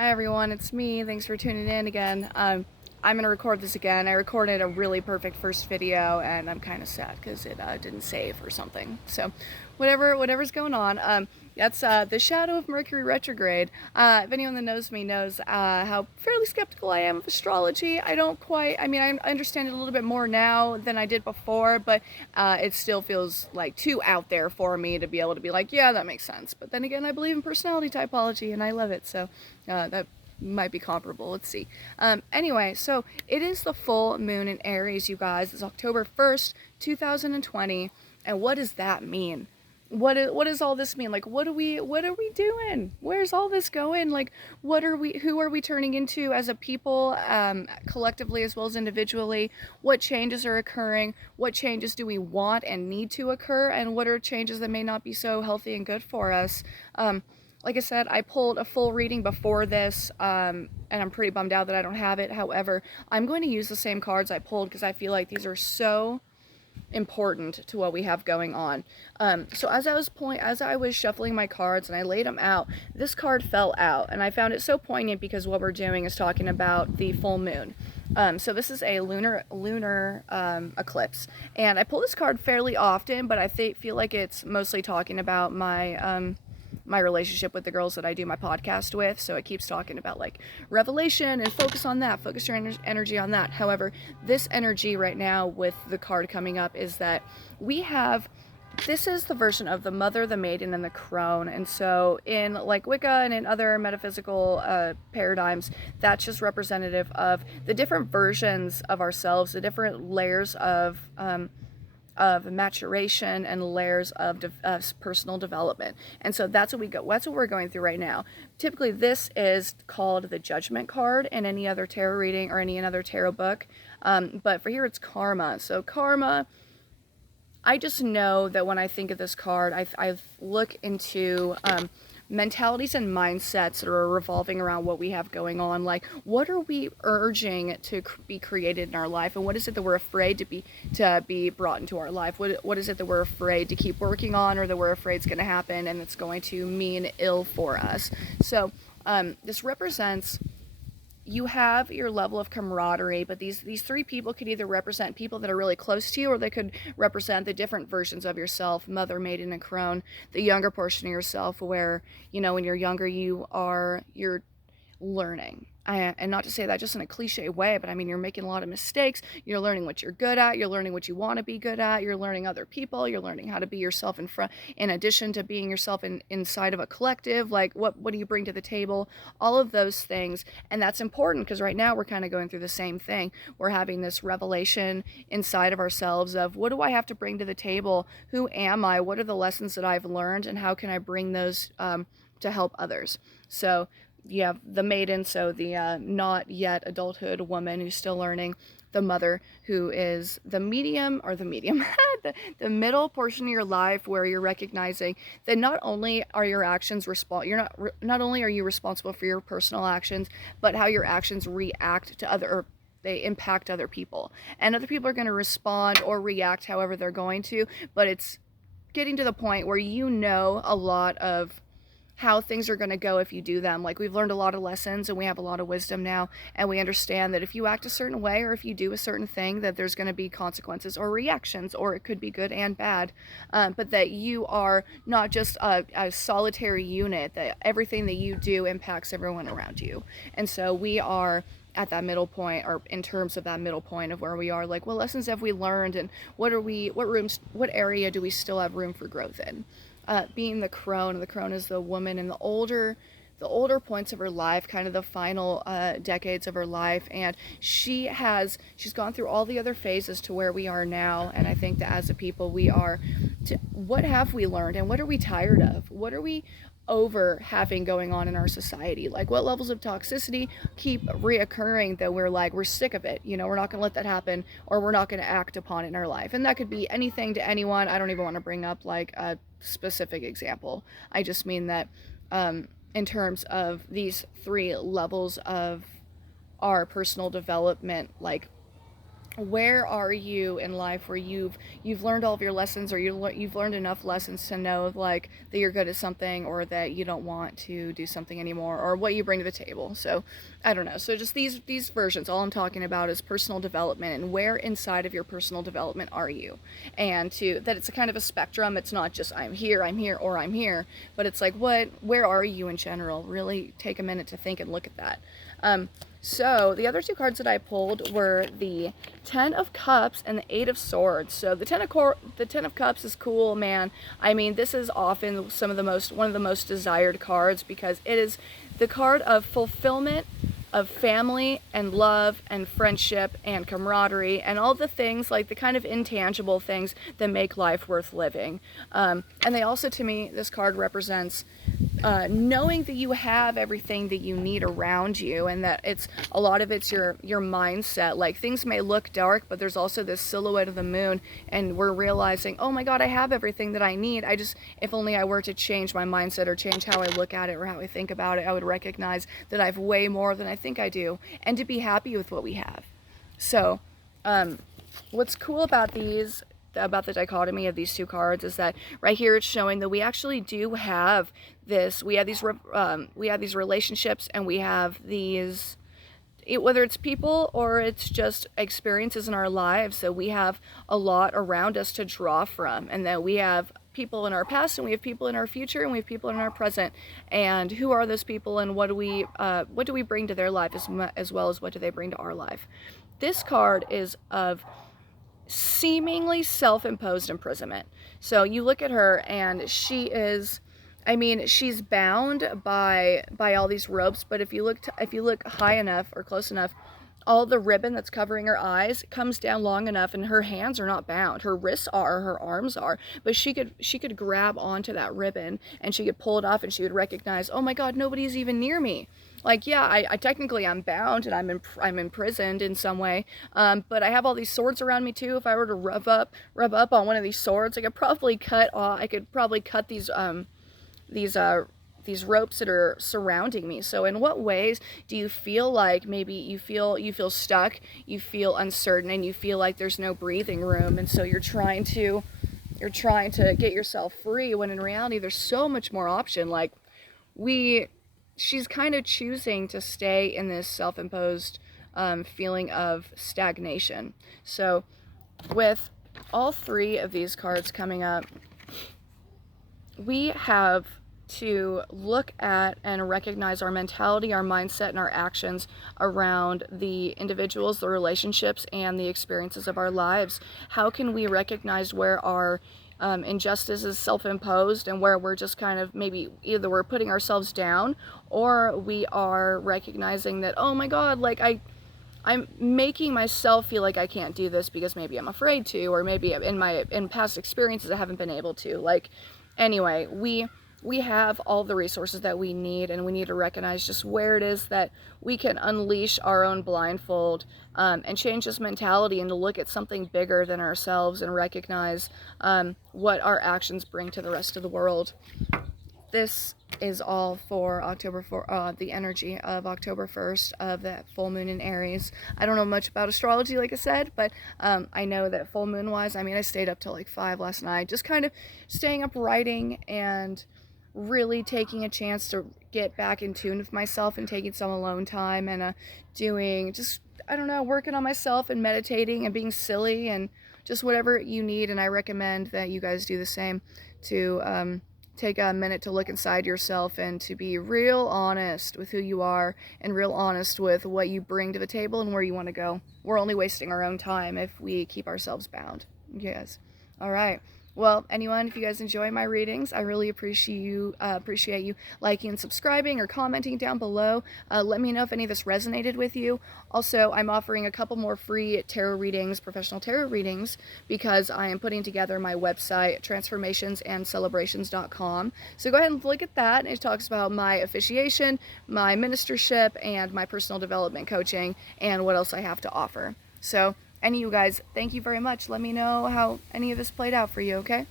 Hi everyone, it's me. Thanks for tuning in again. I'm gonna record this again. I recorded a really perfect first video, and I'm kind of sad because it didn't save or something. So, whatever's going on. That's the shadow of Mercury retrograde. If anyone that knows me knows how fairly skeptical I am of astrology. I don't quite. I mean, I understand it a little bit more now than I did before, but it still feels like too out there for me to be able to be like, yeah, that makes sense. But then again, I believe in personality typology, and I love it. So that might be comparable. Let's see. Anyway, so it is the full moon in Aries, you guys. It's October 1st, 2020. And what does that mean? What does all this mean? Like, what are we doing? Where's all this going? Like, who are we turning into as a people, collectively as well as individually? What changes are occurring? What changes do we want and need to occur? And what are changes that may not be so healthy and good for us? Like I said, I pulled a full reading before this, and I'm pretty bummed out that I don't have it. However, I'm going to use the same cards I pulled because I feel like these are so important to what we have going on. So as I was shuffling my cards and I laid them out, this card fell out, and I found it so poignant because what we're doing is talking about the full moon. So this is a lunar eclipse, and I pull this card fairly often, but I feel like it's mostly talking about my relationship with the girls that I do my podcast with. So it keeps talking about like revelation and focus on that, focus your energy on that. However, this energy right now with the card coming up is that this is the version of the mother, the maiden, and the crone. And so in like Wicca and in other metaphysical paradigms, that's just representative of the different versions of ourselves, the different layers of maturation and layers of personal development. And so that's what we're going through right now. Typically this is called the Judgment card in any other tarot reading or any other tarot book, but for here it's karma. So karma, I just know that when I think of this card, I look into mentalities and mindsets that are revolving around what we have going on. Like, what are we urging to be created in our life, and what is it that we're afraid to be brought into our life? What is it that we're afraid to keep working on, or that we're afraid is going to happen and it's going to mean ill for us? So this represents, you have your level of camaraderie, but these three people could either represent people that are really close to you, or they could represent the different versions of yourself, mother, maiden, and crone, the younger portion of yourself, where, you know, when you're younger, you're learning. And not to say that just in a cliche way, but I mean, you're making a lot of mistakes. You're learning what you're good at. You're learning what you want to be good at. You're learning other people. You're learning how to be yourself in addition to being yourself inside of a collective. Like, what do you bring to the table? All of those things. And that's important because right now we're kind of going through the same thing. We're having this revelation inside of ourselves of, what do I have to bring to the table? Who am I? What are the lessons that I've learned? And how can I bring those to help others? So you have the maiden, so the not yet adulthood woman who's still learning, the mother, who is the medium, the middle portion of your life, where you're recognizing that not only are your actions not only are you responsible for your personal actions, but how your actions react to they impact other people, and other people are going to respond or react however they're going to. But it's getting to the point where you know a lot of how things are going to go if you do them. Like, we've learned a lot of lessons and we have a lot of wisdom now, and we understand that if you act a certain way or if you do a certain thing, that there's going to be consequences or reactions, or it could be good and bad, but that you are not just a solitary unit, that everything that you do impacts everyone around you. And so we are at that middle point, or in terms of that middle point of where we are, like, what lessons have we learned, and what area do we still have room for growth in? Being the crone is the woman in the older points of her life, kind of the final decades of her life, and she's gone through all the other phases to where we are now. And I think that as a people, what have we learned, and what are we tired of? What are we over having going on in our society? Like, what levels of toxicity keep reoccurring that we're sick of it? You know, we're not going to let that happen, or we're not going to act upon it in our life. And that could be anything to anyone. I don't even want to bring up like a specific example. I just mean that in terms of these three levels of our personal development, like, where are you in life where you've learned all of your lessons, or you've learned enough lessons to know like that you're good at something, or that you don't want to do something anymore, or what you bring to the table. So I don't know, so just these versions, all I'm talking about is personal development, and where inside of your personal development are you, and to that it's a kind of a spectrum. It's not just I'm here, or I'm here, but it's like where are you in general. Really take a minute to think and look at that. So the other two cards that I pulled were the Ten of Cups and the Eight of Swords. So the Ten of Cups is cool, man. I mean, this is often one of the most desired cards, because it is the card of fulfillment, of family and love and friendship and camaraderie, and all the things, like the kind of intangible things that make life worth living. And they also, to me, this card represents knowing that you have everything that you need around you, and that it's a lot of it's your mindset. Like, things may look dark, but there's also this silhouette of the moon, and we're realizing, oh my god, I have everything that I need. If only I were to change my mindset, or change how I look at it, or how I think about it, I would recognize that I have way more than I think I do, and to be happy with what we have. So what's cool about the dichotomy of these two cards is that right here it's showing that we actually do have this. We have these relationships, and we have these, whether it's people or it's just experiences in our lives, so we have a lot around us to draw from, and that we have people in our past, and we have people in our future, and we have people in our present. And who are those people, and what do we bring to their life, as well as what do they bring to our life. This card is of seemingly self-imposed imprisonment. So you look at her, and she's bound by all these ropes, but if you look high enough or close enough, all the ribbon that's covering her eyes comes down long enough, and her hands are not bound. Her wrists are, her arms are, but she could grab onto that ribbon, and she could pull it off, and she would recognize, oh my god, nobody's even near me. Like, yeah, I technically I'm bound, and I'm imprisoned in some way, but I have all these swords around me too. If I were to rub up on one of these swords, I could probably cut these ropes that are surrounding me. So in what ways do you feel like maybe you feel stuck, you feel uncertain, and you feel like there's no breathing room, and so you're trying to get yourself free, when in reality there's so much more option. Like, she's kind of choosing to stay in this self-imposed feeling of stagnation. So with all three of these cards coming up, we have to look at and recognize our mentality, our mindset, and our actions around the individuals, the relationships, and the experiences of our lives. How can we recognize where our injustice is self-imposed, and where we're just kind of maybe either we're putting ourselves down, or we are recognizing that, oh my god, like I'm making myself feel like I can't do this because maybe I'm afraid to, or maybe in past experiences I haven't been able to. Like, anyway, we have all the resources that we need, and we need to recognize just where it is that we can unleash our own blindfold, and change this mentality, and to look at something bigger than ourselves, and recognize what our actions bring to the rest of the world. This is all for October 4, the energy of October 1st, of that full moon in Aries. I don't know much about astrology, like I said, but I know that full moon wise, I stayed up till like 5 last night, just kind of staying up writing, and really taking a chance to get back in tune with myself, and taking some alone time, and doing just, I don't know, working on myself, and meditating, and being silly, and just whatever you need. And I recommend that you guys do the same, to take a minute to look inside yourself, and to be real honest with who you are, and real honest with what you bring to the table, and where you want to go. We're only wasting our own time if we keep ourselves bound. Yes. All right. Well, anyone, if you guys enjoy my readings, I really appreciate you liking and subscribing, or commenting down below. Let me know if any of this resonated with you. Also, I'm offering a couple more free tarot readings, professional tarot readings, because I am putting together my website, transformationsandcelebrations.com. So go ahead and look at that. It talks about my officiation, my ministership, and my personal development coaching, and what else I have to offer. So, any of you guys, thank you very much. Let me know how any of this played out for you, okay?